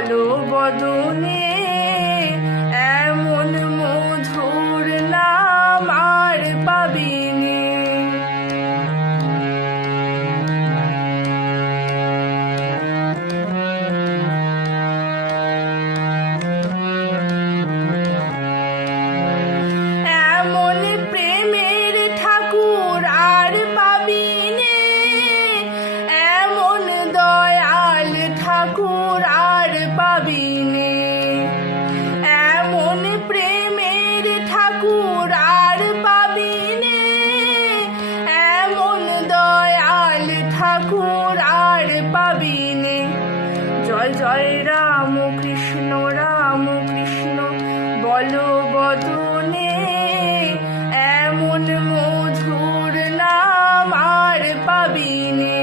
বলো বদনে এমন মধুর নাম আর পাবিনে। এমন প্রেমের ঠাকুর আর পাবিনে, এমন দয়াল ঠাকুর আর পাবিনে। এমন প্রেমের ঠাকুর আর পাবিনে, এমন দয়াল ঠাকুর আর পাবিনে। জয় জয় রাম কৃষ্ণ বলো বদনে এমন মধুর নাম আর পাবিনে।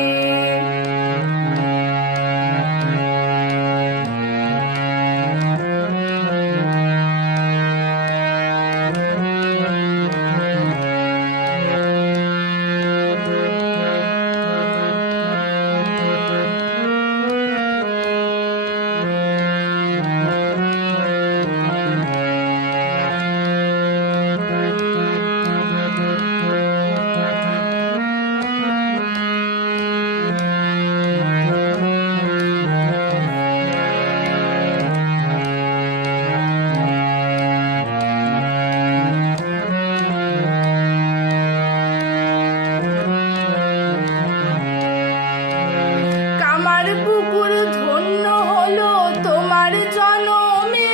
আমার পুকুর ধন্য হলো তোমার জনমে,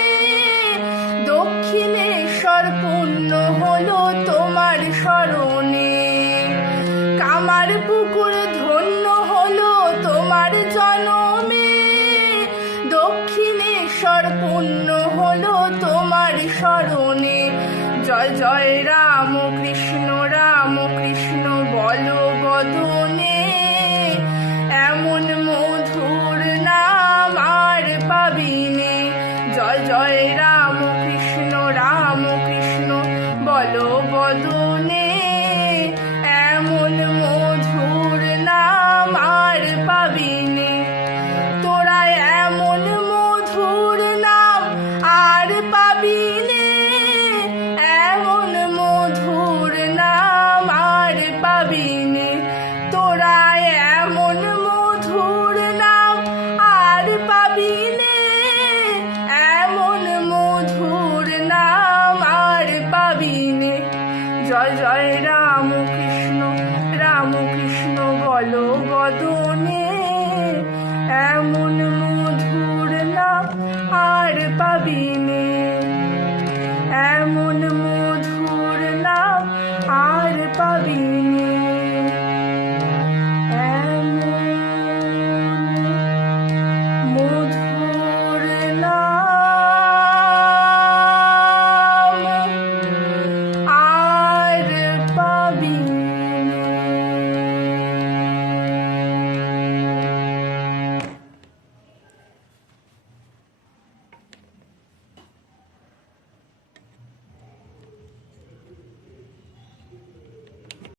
দক্ষিণেশ্বর পূর্ণ হলো তোমার শরণে। কামার পুকুর ধন্য হলো তোমার জনমে, দক্ষিণেশ্বর পূর্ণ হলো তোমার শরণে। জয় জয় রাম কৃষ্ণ বলো বদনে এমন মধুর নাম আর পাবিনে। জয় জয় রাম কৃষ্ণ বলো বদনে এমন মধুর নাম আর পাবিনে। তোরা এমন মধুর নাম আর পাবিনে, এমন মধুর নাম আর পাবিনে। তোরা এমন মধুর নাম আর পাবিনে।